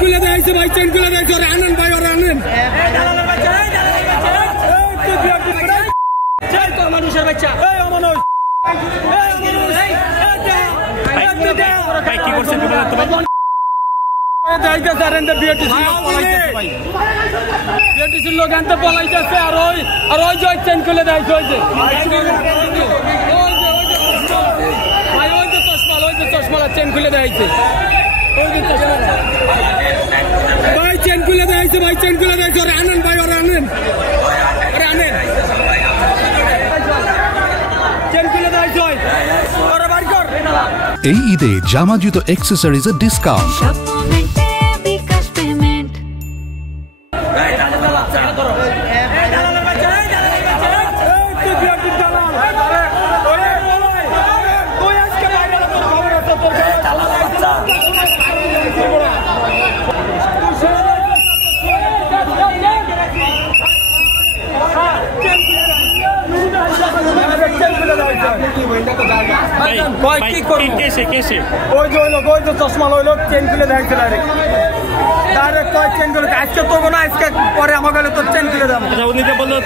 খুলে দেয়ছে ভাই, চেন খুলে দেয়ছে। ওরা আনেন ভাই, ওরা আনেন। মানুষের বাচ্চা কি করছেন? বিএটিসির লোক আনতে পলাইতেছে, আর ওই যে চেন খুলে দেয়ছে। ওই যে চশমালা চেন খুলে দেয়ছে। ভাই চেন খুলে দেয়ছে, ভাই চেন খুলে দেয়ছে। ওরা আনেন ভাই, ওরা আনেন, ওরা আনেন। চেন খুলে দেয়ছে। ওরা বাড়ি কর। এই ঈদে জামা জুতো অ্যাক্সেসরিজের ডিসকাউন্ট। চশমা লইলো, চেন খুলে দেখছে ডাইরেক্ট চেন খুলে। আজকে তো না, আজকে পরে আমাকে তোর চেন খুলে দেবো।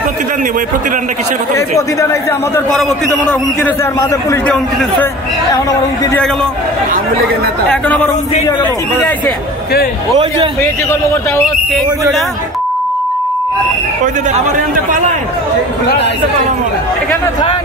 প্রতিদান নিব। এই প্রতিদানটা কিসের কথা? এই প্রতিদান এই যে আমাদের পরবর্তীতে মনে হুমকি দিচ্ছে, আর মাঝে পুলিশ দিয়ে হুমকি দিচ্ছে। এখন আবার হুমকি দিয়ে গেল, এখন আবার হুমকি দিয়ে গেল। ওই যে আমার পালায় এখানে থাক।